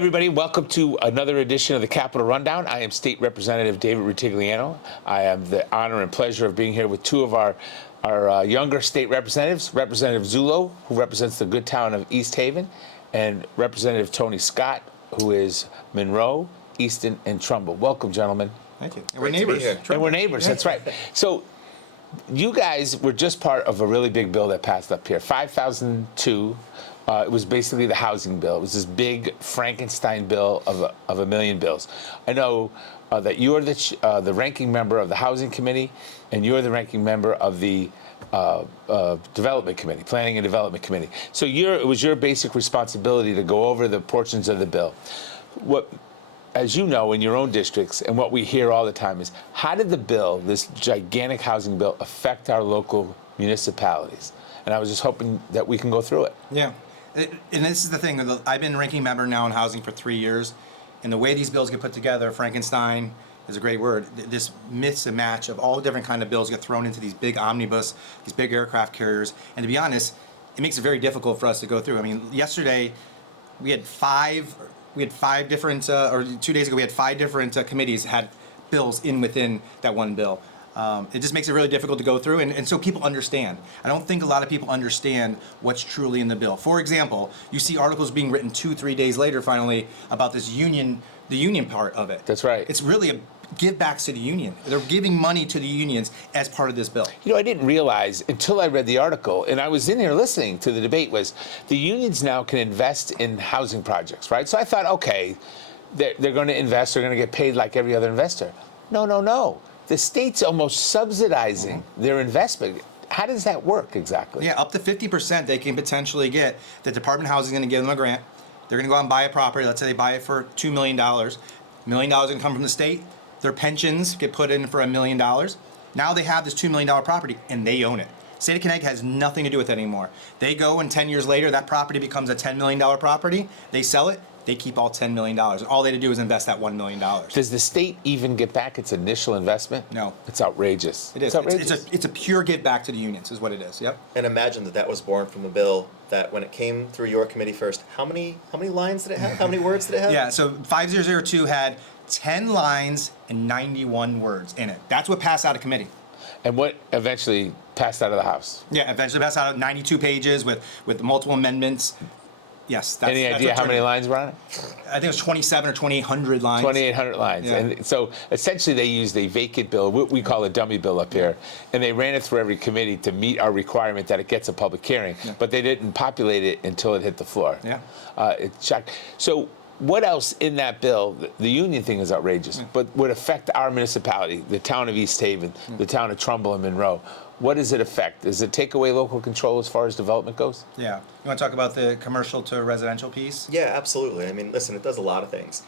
everybody. Welcome to another edition of the Capitol Rundown. I am State Representative David Rutigliano. I have the honor and pleasure of being here with two of our younger state representatives, Representative Zullo, who represents the good town of East Haven, and Representative Tony Scott, who is Monroe, Easton, and Trumbull. Welcome, gentlemen. Thank you. And we're neighbors. And we're neighbors, that's right. So you guys were just part of a really big bill that passed up here, 5002. It was basically the housing bill. It was this big Frankenstein bill of a million bills. I know that you are the ranking member of the Housing Committee, and you're the ranking member of the Development Committee, Planning and Development Committee. So it was your basic responsibility to go over the portions of the bill. As you know, in your own districts, and what we hear all the time is, how did the bill, this gigantic housing bill, affect our local municipalities? And I was just hoping that we can go through it. Yeah. And this is the thing, I've been ranking member now in housing for 3 years, and the way these bills get put together, Frankenstein is a great word, this mix and match of all different kind of bills get thrown into these big omnibus, these big aircraft carriers, and to be honest, it makes it very difficult for us to go through. I mean, yesterday we had five different, or 2 days ago we had 5 different committees had bills within that one bill. It just makes it really difficult to go through, and so people understand. I don't think a lot of people understand what's truly in the bill. For example, you see articles being written 2-3 days later finally about this union, the union part of it. That's right. It's really a give back to the union. They're giving money to the unions as part of this bill. You know, I didn't realize until I read the article, and I was in here listening to the debate, was the unions now can invest in housing projects, right? So I thought, okay, they're going to invest, they're going to get paid like every other investor. No. The state's almost subsidizing their investment. How does that work exactly? Yeah, up to 50% they can potentially get. The Department of Housing is going to give them a grant. They're going to go out and buy a property. Let's say they buy it for $2 million. $1 million is going to come from the state. Their pensions get put in for $1 million. Now they have this $2 million property and they own it. State of Connecticut has nothing to do with it anymore. They go and 10 years later, that property becomes a $10 million property. They sell it. They keep all $10 million. All they had to do is invest that $1 million. Does the state even get back its initial investment? No. It's outrageous. It is. It's a pure give back to the unions is what it is. Yep. And imagine that was born from the bill that when it came through your committee first, how many lines did it have? How many words did it have? Yeah, so 5002 had 10 lines and 91 words in it. That's what passed out of committee. And what eventually passed out of the House? Yeah, eventually passed out of 92 pages with multiple amendments. Yes. Any idea how many lines were on it? I think it was 2,700 or 2,800 lines. 2,800 lines. Yeah. And so essentially they used a vacant bill, what we call a dummy bill up here, and they ran it through every committee to meet our requirement that it gets a public hearing, but they didn't populate it until it hit the floor. Yeah. It's shocked. So what else in that bill, the union thing is outrageous, but would affect our municipality, the town of East Haven, the town of Trumbull and Monroe? What does it affect? Does it take away local control as far as development goes? Yeah. You want to talk about the commercial to residential piece? Yeah, absolutely. I mean, listen, it does a lot of things.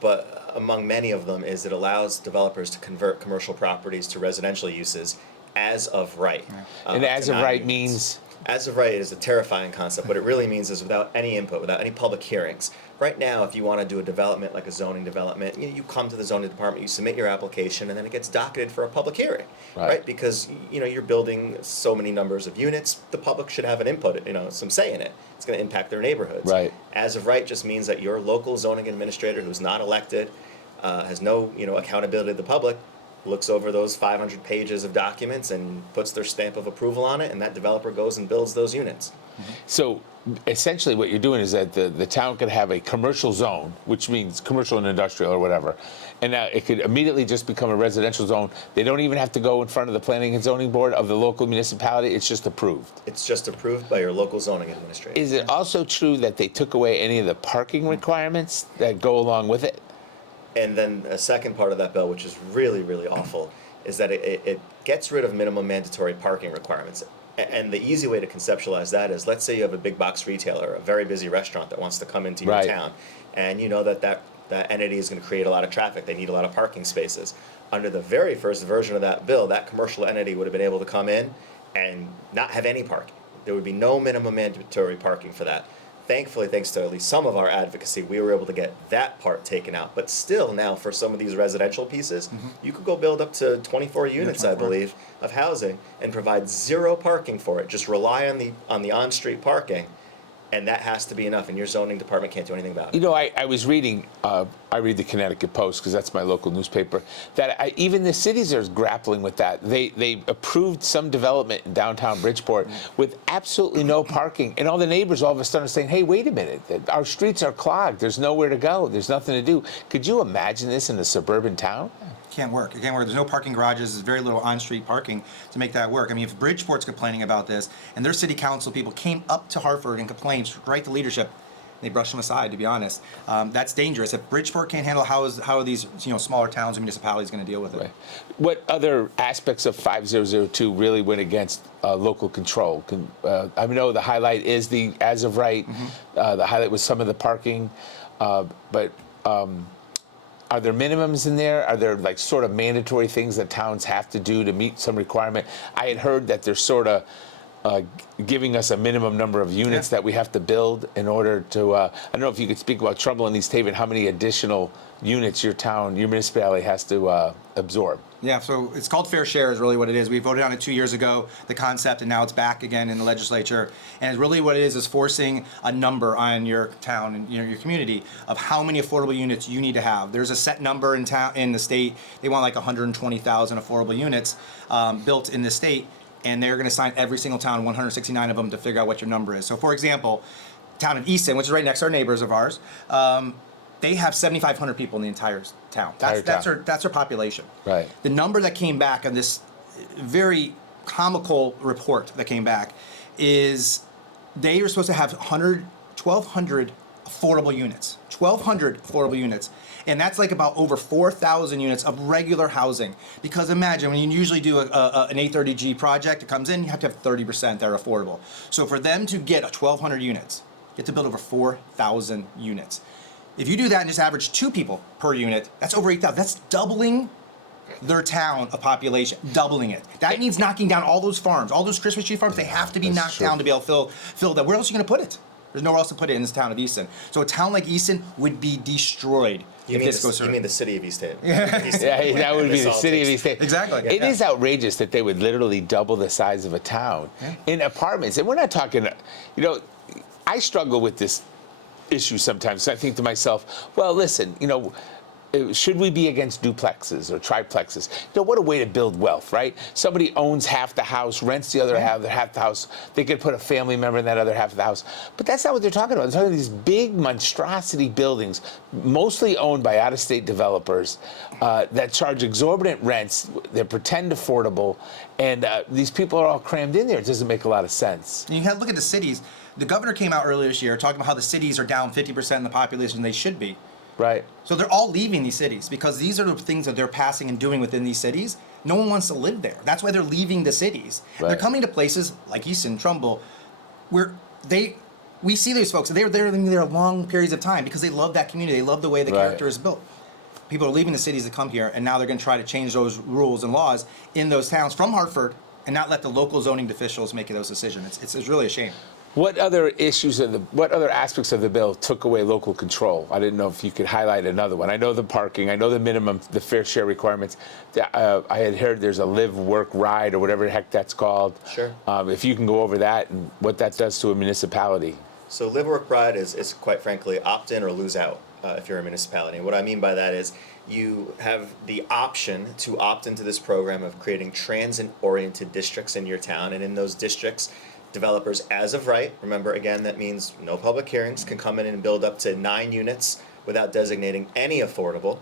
But among many of them is it allows developers to convert commercial properties to residential uses as of right. And as of right means? As of right is a terrifying concept. What it really means is without any input, without any public hearings. Right now, if you want to do a development like a zoning development, you come to the zoning department, you submit your application, and then it gets docketed for a public hearing, right? Because you're building so many numbers of units, the public should have an input, some say in it. It's going to impact their neighborhoods. Right. As of right just means that your local zoning administrator, who's not elected, has no accountability to the public, looks over those 500 pages of documents and puts their stamp of approval on it, and that developer goes and builds those units. So essentially what you're doing is that the town could have a commercial zone, which means commercial and industrial or whatever, and now it could immediately just become a residential zone. They don't even have to go in front of the planning and zoning board of the local municipality. It's just approved. It's just approved by your local zoning administrator. Is it also true that they took away any of the parking requirements that go along with it? And then a second part of that bill, which is really, really awful, is that it gets rid of minimum mandatory parking requirements. And the easy way to conceptualize that is, let's say you have a big box retailer, a very busy restaurant that wants to come into your town, and you know that entity is going to create a lot of traffic. They need a lot of parking spaces. Under the very first version of that bill, that commercial entity would have been able to come in and not have any parking. There would be no minimum mandatory parking for that. Thankfully, thanks to at least some of our advocacy, we were able to get that part taken out. But still now, for some of these residential pieces, you could go build up to 24 units, I believe, of housing and provide zero parking for it. Just rely on the on-street parking. and that has to be enough, and your zoning department can't do anything about it. You know, I was reading, I read the Connecticut Post because that's my local newspaper, that even the cities are grappling with that. They approved some development in downtown Bridgeport with absolutely no parking, and all the neighbors all of a sudden are saying, hey, wait a minute, our streets are clogged, there's nowhere to go, there's nothing to do. Could you imagine this in a suburban town? Can't work. It can't work. There's no parking garages. There's very little on-street parking to make that work. I mean, if Bridgeport's complaining about this, and their city council people came up to Hartford and complained right to leadership, they brushed them aside. To be honest, that's dangerous. If Bridgeport can't handle, how are these smaller towns and municipalities going to deal with it? Right. What other aspects of 5002 really went against local control? I know the highlight is the as of right. The highlight was some of the parking, but. Are there minimums in there? Are there like sort of mandatory things that towns have to do to meet some requirement? I had heard that they're sort of giving us a minimum number of units that we have to build in order to, I don't know if you could speak about Trumbull and East Haven, how many additional units your municipality has to absorb. Yeah, so it's called fair share is really what it is. We voted on it 2 years ago, the concept, and now it's back again in the legislature. And really what it is forcing a number on your town and your community of how many affordable units you need to have. There's a set number in town, in the state. They want like 120,000 affordable units built in the state, and they're going to sign every single town, 169 of them, to figure out what your number is. So for example, town of Easton, which is right next to our neighbors of ours, they have 7,500 people in the entire town. That's their population. Right. The number that came back on this very comical report that came back is they were supposed to have 1,200 affordable units. 1,200 affordable units. And that's like about over 4,000 units of regular housing. Because imagine, when you usually do an A30G project, it comes in, you have to have 30% that are affordable. So for them to get 1,200 units, you have to build over 4,000 units. If you do that and just average 2 people per unit, that's over 8,000. That's doubling their town of population, doubling it. That means knocking down all those farms, all those Christmas tree farms. They have to be knocked down to be able to fill that. Where else are you going to put it? There's nowhere else to put it in this town of Easton. So a town like Easton would be destroyed if this goes through. You mean the city of East Haven? Yeah, that would be the city of East Haven. Exactly. It is outrageous that they would literally double the size of a town in apartments. And we're not talking, I struggle with this issue sometimes. I think to myself, well, listen, should we be against duplexes or triplexes? What a way to build wealth, right? Somebody owns half the house, rents the other half the house. They could put a family member in that other half of the house. But that's not what they're talking about. They're talking about these big monstrosity buildings, mostly owned by out-of-state developers that charge exorbitant rents. They pretend affordable, and these people are all crammed in there. It doesn't make a lot of sense. And you have to look at the cities. The governor came out earlier this year talking about how the cities are down 50% in the population they should be. Right. So they're all leaving these cities because these are the things that they're passing and doing within these cities. No one wants to live there. That's why they're leaving the cities. Right. They're coming to places like Easton, Trumbull, where we see these folks. They're living there long periods of time because they love that community. They love the way the character is built. People are leaving the cities to come here, and now they're going to try to change those rules and laws in those towns from Hartford and not let the local zoning officials make those decisions. It's really a shame. What other aspects of the bill took away local control? I didn't know if you could highlight another one. I know the parking, I know the minimum, the fair share requirements. I had heard there's a live, work, ride, or whatever the heck that's called. Sure. If you can go over that and what that does to a municipality. So live, work, ride is quite frankly opt in or lose out if you're a municipality. And what I mean by that is you have the option to opt into this program of creating transit-oriented districts in your town, and in those districts, developers as of right, remember again, that means no public hearings, can come in and build up to 9 units without designating any affordable,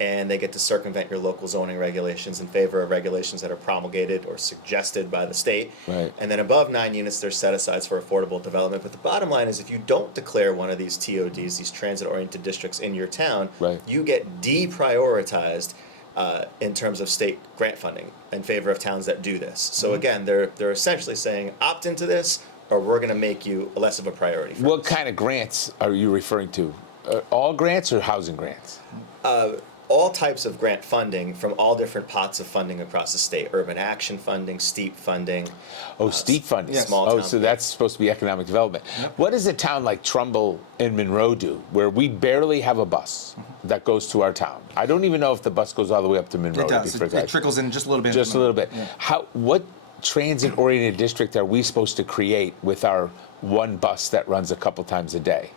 and they get to circumvent your local zoning regulations in favor of regulations that are promulgated or suggested by the state. Right. And then above 9 units, there's set-asides for affordable development. But the bottom line is if you don't declare one of these TODs, these transit-oriented districts in your town, you get deprioritized in terms of state grant funding in favor of towns that do this. So again, they're essentially saying opt into this, or we're going to make you less of a priority. What kind of grants are you referring to? All grants or housing grants? All types of grant funding from all different pots of funding across the state. Urban action funding, STEEP funding. STEEP funding. Small town. So that's supposed to be economic development. What does a town like Trumbull and Monroe do, where we barely have a bus that goes to our town? I don't even know if the bus goes all the way up to Monroe. It does. It trickles in just a little bit. Just a little bit. Yeah. What transit-oriented district are we supposed to create with our one bus that runs a couple times a day?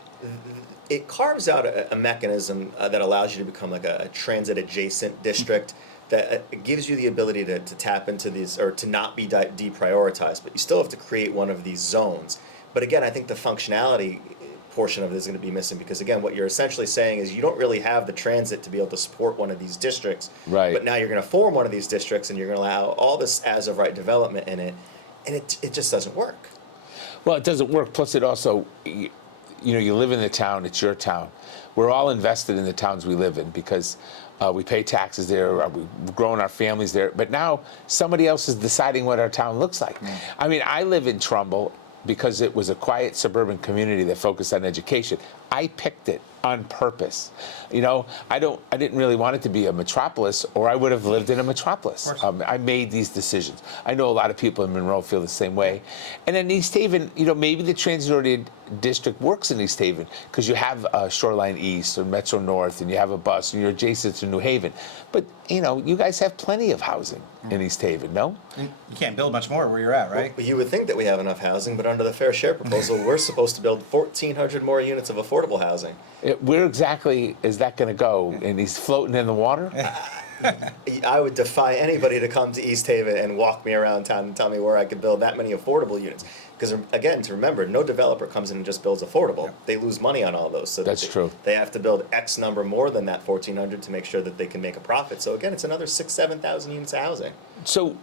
It carves out a mechanism that allows you to become like a transit adjacent district that gives you the ability to tap into these, or to not be deprioritized, but you still have to create one of these zones. But again, I think the functionality portion of it is going to be missing, because again, what you're essentially saying is you don't really have the transit to be able to support one of these districts. Right. But now you're going to form one of these districts and you're going to allow all this as of right development in it, and it just doesn't work. Well, it doesn't work. Plus, it also, you know, you live in the town. It's your town. We're all invested in the towns we live in because we pay taxes there. We've grown our families there. But now somebody else is deciding what our town looks like. I mean, I live in Trumbull because it was a quiet suburban community that focused on education. I picked it on purpose. You know, I didn't really want it to be a metropolis, or I would have lived in a metropolis. I made these decisions. I know a lot of people in Monroe feel the same way. And in East Haven, you know, maybe the transit-oriented district works in East Haven because you have Shoreline East or Metro North, and you have a bus, and you're adjacent to New Haven. But, you know, you guys have plenty of housing in East Haven, no? You can't build much more where you're at, right? Well, you would think that we have enough housing, but under the fair share proposal, we're supposed to build 1,400 more units of affordable housing. Where exactly is that going to go? And he's floating in the water? I would defy anybody to come to East Haven and walk me around town and tell me where I could build that many affordable units. Because again, to remember, no developer comes in and just builds affordable. They lose money on all those. So That's true. They have to build X number more than that 1,400 to make sure that they can make a profit. So again, it's another 7,000 units of housing. So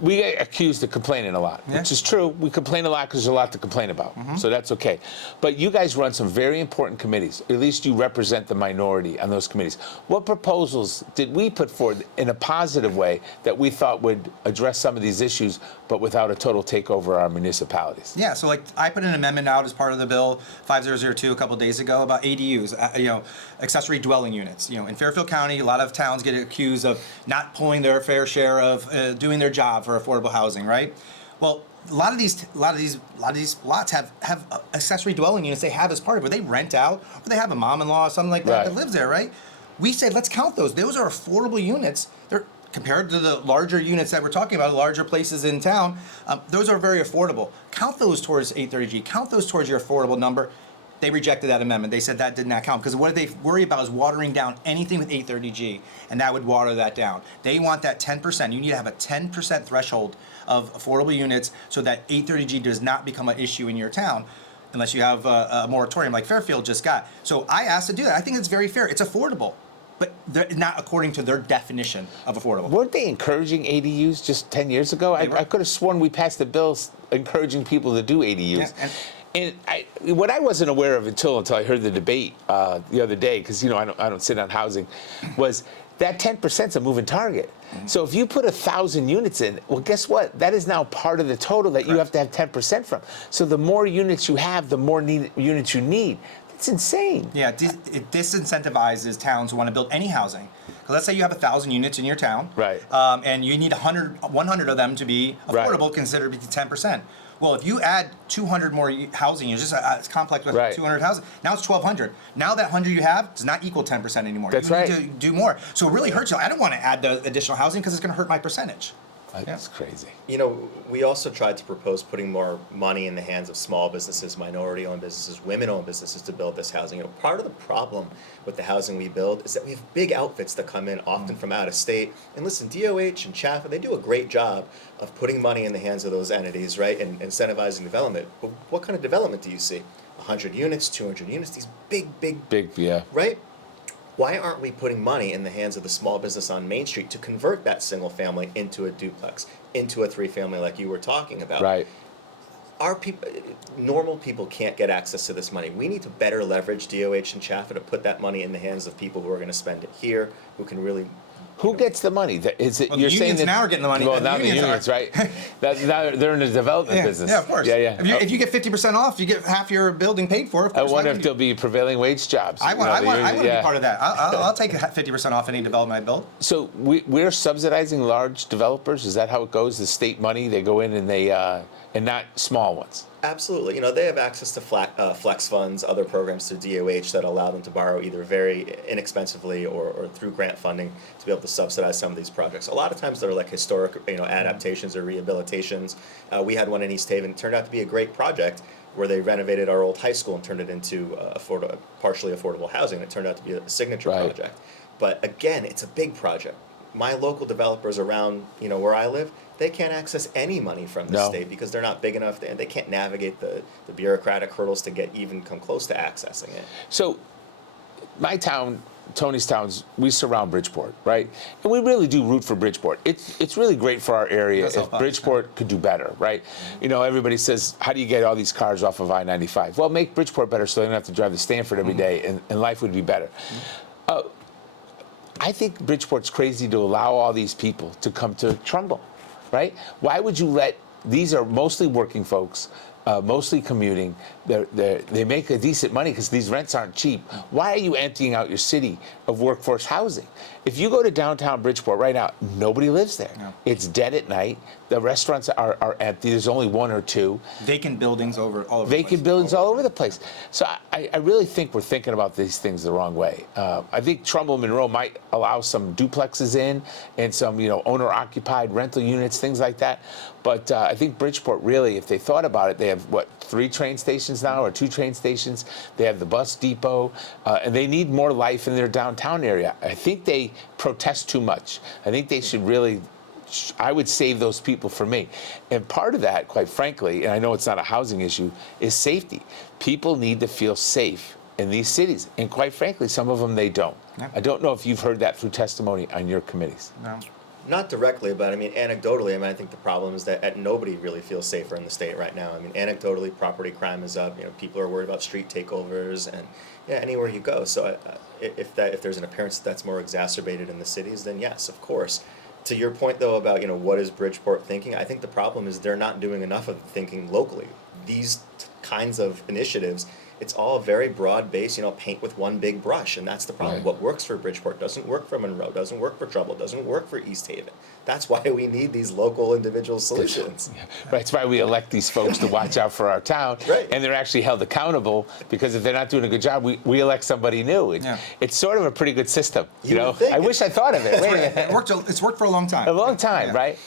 we get accused of complaining a lot, which is true. We complain a lot because there's a lot to complain about. So that's okay. But you guys run some very important committees. At least you represent the minority on those committees. What proposals did we put forward in a positive way that we thought would address some of these issues, but without a total takeover of our municipalities? Yeah, so like I put an amendment out as part of the bill 5002 a couple days ago about ADUs, you know, accessory dwelling units. You know, in Fairfield County, a lot of towns get accused of not pulling their fair share of doing their job for affordable housing, right? Well, a lot of these lots have accessory dwelling units they have as part of it. They rent out, or they have a mom-in-law or something like that that lives there, right? We said let's count those. Those are affordable units. They're compared to the larger units that we're talking about, larger places in town. Those are very affordable. Count those towards 830G. Count those towards your affordable number. They rejected that amendment. They said that did not count because what they worry about is watering down anything with 830G, and that would water that down. They want that 10%. You need to have a 10% threshold of affordable units so that 830G does not become an issue in your town unless you have a moratorium like Fairfield just got. So I asked to do that. I think it's very fair. It's affordable, but they're not according to their definition of affordable. Weren't they encouraging ADUs just 10 years ago? I could have sworn we passed a bill encouraging people to do ADUs. Yeah, and what I wasn't aware of until I heard the debate the other day, because you know I don't sit on housing, was that 10% is a moving target. So if you put 1,000 units in, well, guess what? That is now part of the total that you have to have 10% from. So the more units you have, the more units you need. That's insane. Yeah, it disincentivizes towns who want to build any housing. 'Cause let's say you have 1,000 units in your town, right? And you need 100 of them to be affordable, considered to be 10%. Well, if you add 200 more housing units, it's complex with 200 housing. Now it's 1,200. Now that 100 you have does not equal 10% anymore. That's you need to do more. So it really hurts you. I don't want to add the additional housing because it's going to hurt my percentage. That's crazy. You know, we also tried to propose putting more money in the hands of small businesses, minority-owned businesses, women-owned businesses to build this housing. You know, part of the problem with the housing we build is that we have big outfits that come in often from out of state. And listen, DOH and CHAFA, they do a great job of putting money in the hands of those entities, right, and incentivizing development. But what kind of development do you see? 100 units, 200 units, these big, yeah. Right? Why aren't we putting money in the hands of the small business on Main Street to convert that single family into a duplex, into a 3-family like you were talking about? Right. Our people, normal people can't get access to this money. We need to better leverage DOH and CHAFA to put that money in the hands of people who are going to spend it here, who can really. Who gets the money? Is it Well, you're the saying unions that now are getting the money. Well, and now the unions, right? Now they're in the development business. Yeah, of course. Yeah. If you get 50% off, you get half your building paid for. Of I course, wonder if there'll be prevailing wage jobs. I want to be part of that. I'll take 50% off any development I build. So we're subsidizing large developers. Is that how it goes? The state money, they go in and they and not small ones. Absolutely. They have access to flex funds, other programs through DOH that allow them to borrow either very inexpensively or through grant funding to be able to subsidize some of these projects. A lot of times they're like historic, adaptations or rehabilitations. We had one in East Haven. It turned out to be a great project where they renovated our old high school and turned it into partially affordable housing. It turned out to be a signature Right. project. But again, it's a big project. My local developers around, where I live, they can't access any money from the No. state because they're not big enough, and they can't navigate the bureaucratic hurdles to come close to accessing it. So, my town, Tony's towns, we surround Bridgeport, right? And we really do root for Bridgeport. It's really great for our area That's if all Bridgeport could do better, right? Everybody says, how do you get all these cars off of I-95? Well, make Bridgeport better so they don't have to drive to Stanford every day, and life would be better. I think Bridgeport's crazy to allow all these people to come to Trumbull, right? Why would you let, these are mostly working folks, mostly commuting. They make a decent money because these rents aren't cheap. Why are you emptying out your city of workforce housing? If you go to downtown Bridgeport right now, nobody lives there. No. It's dead at night. The restaurants are empty. There's only one or two. Vacant buildings all over the place. Vacant buildings all over the place. So I really think we're thinking about these things the wrong way. I think Trumbull Monroe might allow some duplexes in and some owner-occupied rental units, things like that. But I think Bridgeport really, if they thought about it, they have 3 train stations now or 2 train stations. They have the bus depot, and they need more life in their downtown area. I think they protest too much. I think they should really. I would save those people for me. And part of that, quite frankly, and I know it's not a housing issue, is safety. People need to feel safe in these cities. And quite frankly, some of them, they don't. Yeah. I don't know if you've heard that through testimony on your committees. No. Not directly, but anecdotally, I think the problem is that nobody really feels safer in the state right now. Anecdotally, property crime is up. People are worried about street takeovers and anywhere you go. So if there's an appearance that's more exacerbated in the cities, then yes, of course. To your point, though, about what is Bridgeport thinking, I think the problem is they're not doing enough of thinking locally. These kinds of initiatives, it's all very broad-based, paint with one big brush, and that's the problem. Right. What works for Bridgeport doesn't work for Monroe, doesn't work for Trumbull, doesn't work for East Haven. That's why we need these local individual solutions. Yeah. Right. That's why we elect these folks to watch out for our town. Right. And they're actually held accountable because if they're not doing a good job, we elect somebody new. It's sort of a pretty good system. You would think I wish I thought of it. Wait a minute. It's worked for a long time. A long time, Yeah. right?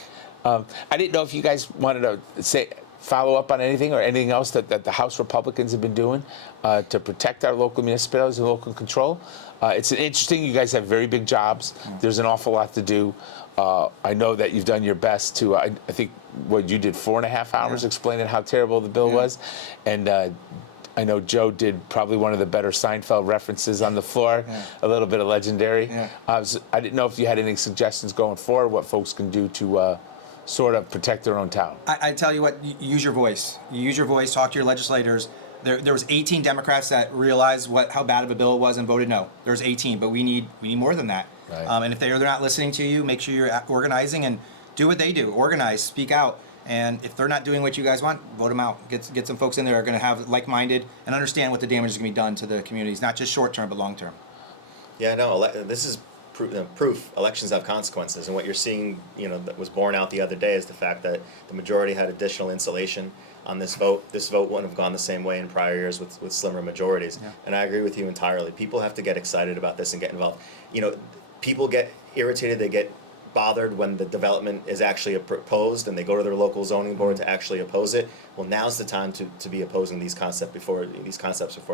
I didn't know if you guys wanted to follow up on anything or anything else that the House Republicans have been doing to protect our local municipalities and local control. It's interesting. You guys have very big jobs. There's an awful lot to do. I know that you've done your best to, I think, you did 4.5 hours explaining how terrible the bill was. And I know Joe did probably one of the better Seinfeld references on the floor, a little bit of legendary. Yeah. I didn't know if you had any suggestions going forward, what folks can do to sort of protect their own town. I tell you what, use your voice. You use your voice, talk to your legislators. There was 18 Democrats that realized how bad of a bill it was and voted no. There's 18, but we need more than that. Right. And if they're not listening to you, make sure you're organizing and do what they do. Organize, speak out. And if they're not doing what you guys want, vote them out. Get some folks in there that are going to have like-minded and understand what the damage is going to be done to the communities, not just short-term, but long-term. Yeah, no, this is proof elections have consequences, and what you're seeing, that was borne out the other day is the fact that the majority had additional insulation on this vote. This vote wouldn't have gone the same way in prior years with slimmer majorities. Yeah. And I agree with you entirely. People have to get excited about this and get involved. People get irritated, they get bothered when the development is actually proposed and they go to their local zoning board to actually oppose it. Well, now's the time to be opposing these concepts before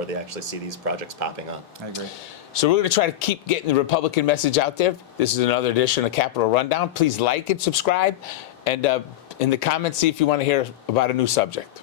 they actually see these projects popping up. I agree. So we're going to try to keep getting the Republican message out there. This is another edition of Capitol Rundown. Please like and subscribe, and in the comments, see if you want to hear about a new subject.